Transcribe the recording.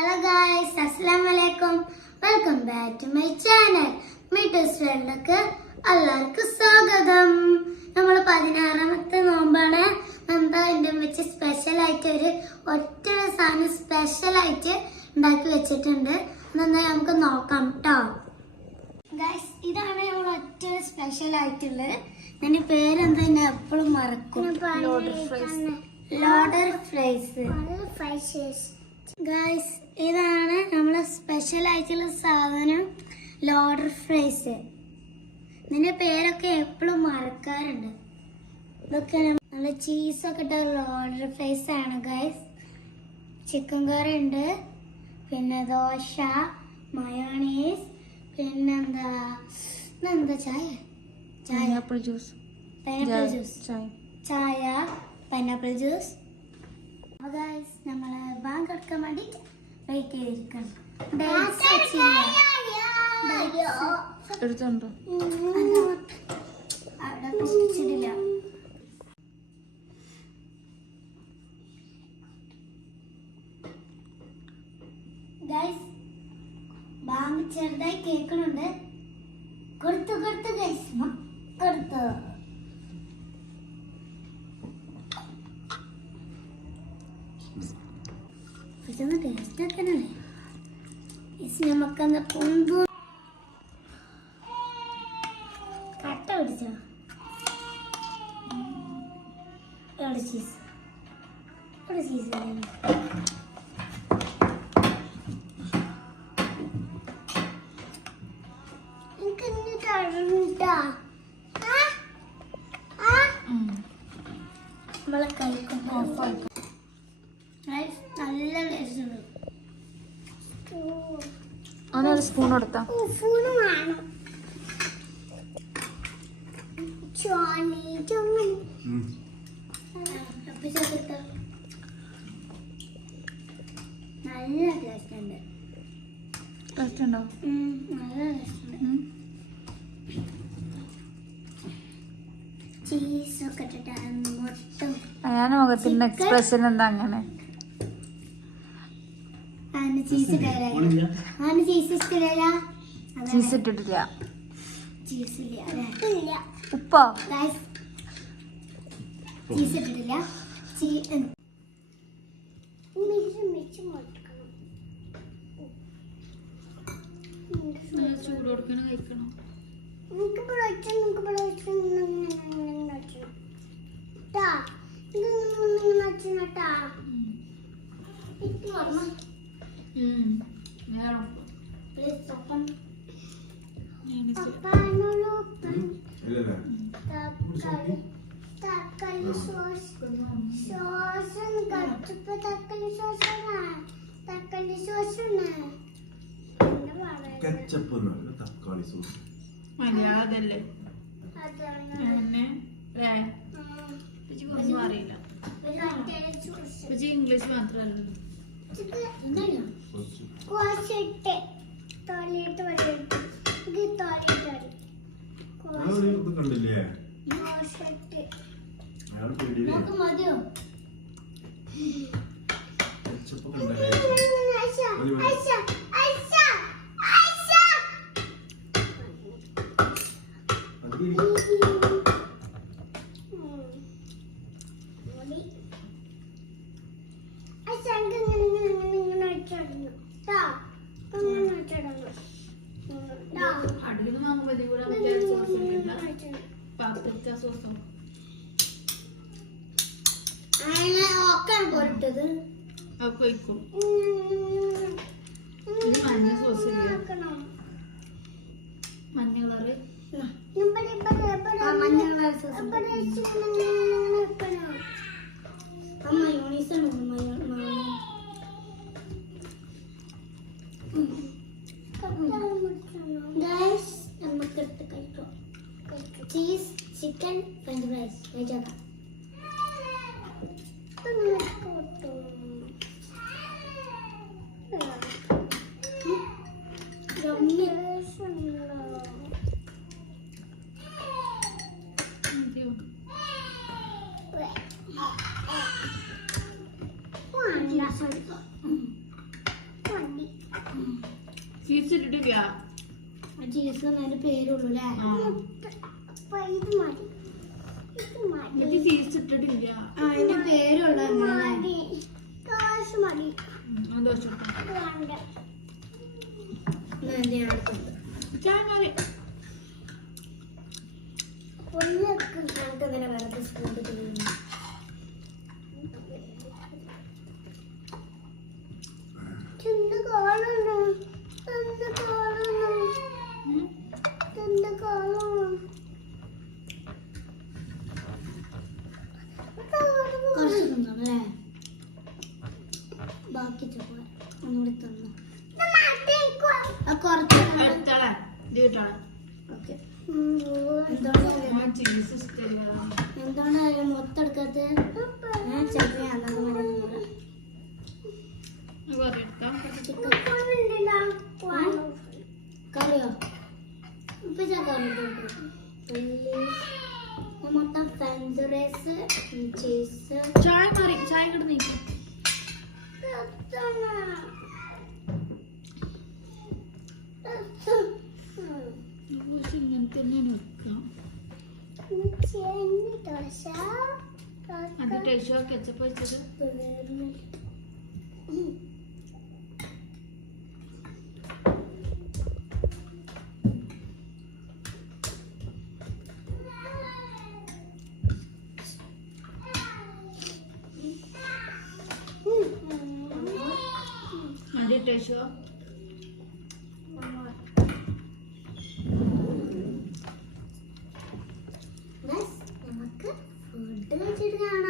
Hello guys അസ്സലാമു അലൈക്കും welcome back to my channel metres ഫ്രണ്ടിലേക്ക് എല്ലാവർക്കും സ്വാഗതം. നമ്മൾ പതിനാറാമത്തെ നോമ്പാണ്. എന്താ എന്റെ വെച്ച് സ്പെഷ്യലായിട്ട് ഒരു ഒറ്റ സാധനം സ്പെഷ്യലായിട്ട് ഉണ്ടാക്കി വെച്ചിട്ടുണ്ട്. എന്നാ നമുക്ക് നോക്കാം കേട്ടോ ഗൈസ് ഇതാണ് നമ്മൾ ഒറ്റ സ്പെഷ്യലായിട്ടുള്ളത് ഇതിന്റെ പേരെന്താ ഞാൻ എപ്പോഴും മറക്കും. ലോഡർ ഫ്രൈസ് ഗൈസ് ഇതാണ് നമ്മളെ സ്പെഷ്യൽ ആയിട്ടുള്ള സാധനം ലോഡർ ഫ്രൈസ്. ഇതിന്റെ പേരൊക്കെ എപ്പോഴും മറക്കാറുണ്ട്. ഇതൊക്കെ നമ്മൾ ചീസൊക്കെ ഇട്ട ലോഡർ ഫ്രൈസ് ആണ് ഗൈസ് ചിക്കൻ കറി ഉണ്ട് പിന്നെ ദോശ മയോണീസ് പിന്നെന്താ എന്താ ചായ? ചായ. ജ്യൂസ് പൈനാപ്പിൾ ജ്യൂസ് ചായ. പൈനാപ്പിൾ ജ്യൂസ് ഗൈസ് നമ്മൾ ബാങ്ക് എടുക്കാൻ വേണ്ടി വെയിറ്റ് ചെയ്തിരിക്കണം. Dates വെച്ചില്ല. Dates എടുത്തുണ്ടോ? അവിടെ വെച്ചിട്ടില്ല ഗൈസ് ബാങ്ക് ചെറുതായി കേൾക്കണുണ്ട്. കൊടുത്തു കൊടുത്തു ഗൈസ് കൊടുത്തു ഇതൊന്ന് ടേസ്റ്റ് ആക്കണല്ലേ നമുക്കൊന്ന് കൊമ്പു കട്ട പിടിച്ചോ. എവിടെ ചീസ് എവിടെ ചീസ് നമ്മളെ കഴിക്കുമ്പോൾ നല്ല ടേസ്റ്റ് ഉണ്ട് അവനൊരു സ്പൂൺ കൊടുത്താ. നല്ല ടേസ്റ്റ് ഉണ്ട്. ടേസ്റ്റ് ഉണ്ടോ? ഉം, നല്ല ടേസ്റ്റ് ഉണ്ട്. ഉം. ചീസൊക്കെ ഇട്ടിട്ട് മൊത്തം അയാന മുഖത്തിന്റെ എക്സ്പ്രഷൻ എന്താ അങ്ങനെ? ചീസ് ഇട്ടിട്ടില്ല ചീസ് ഇല്ല ഇല്ല ഉപ്പോ ഗൈസ് ചീസ് ഇട്ടിട്ടില്ല ചൂട് കൊടുക്കണം കഴിക്കണം. നമുക്ക് വെച്ച് നമുക്ക് ഇവിടെ വെച്ച് ഇങ്ങനെ വെക്കണം ട്ടാ. ഇത് ഇങ്ങനെ വെക്കണം തക്കാളി. സോസ്. സോസ് കച്ചപ്പ് തക്കാളി സോസ് തക്കാളി സോസ് കെച്ചപ്പ് തക്കാളി സോസ്. ഒന്നും അറിയില്ല. ഇംഗ്ലീഷ് മാത്രമല്ല കണ്ടില്ലേ അയാൾ പേടിയില്ലേ മതിയോ കെച്ചപ്പ് കണ്ടല്ലേ ഐഷ ഐഷ ഐഷ ഐഷ അത് മാങ്ങ പതി കൂടെ സോസ്. പാപ്പത്ത സോസോ പോയിട്ടത് ഒക്കെ വയ്ക്കും മഞ്ഞ സോസ് മഞ്ഞ കളറ് മഞ്ഞ colour sauce. Cheese chicken French fries കഴിച്ചേക്കാം മതിയോ? വേണ്ട ചീസ് ഇട്ടിട്ടില്ല ചീസ് എന്നതിന്റെ പേരുള്ളൂ അല്ലേ? ചീസ് ഇട്ടിട്ടില്ല. അതിന്റെ പേരുള്ളൂ മതി. കാശ് ബാക്കി ചോറ് ഒന്നുകൂടി തന്നു. എന്താണ് അതിൽ മൊത്തം എടുക്കാത്ത? കറിയോ? ഇപ്പൊ മൊത്തം റൈസ് ചീസ് ചായ ചായ കിട്ടുന്ന വെക്കാം അത് കെച്ചപ്പ് വെച്ചത് ടേസ്റ്റോ നമുക്ക് ഫുഡ് കഴിച്ചിട്ട് കാണാം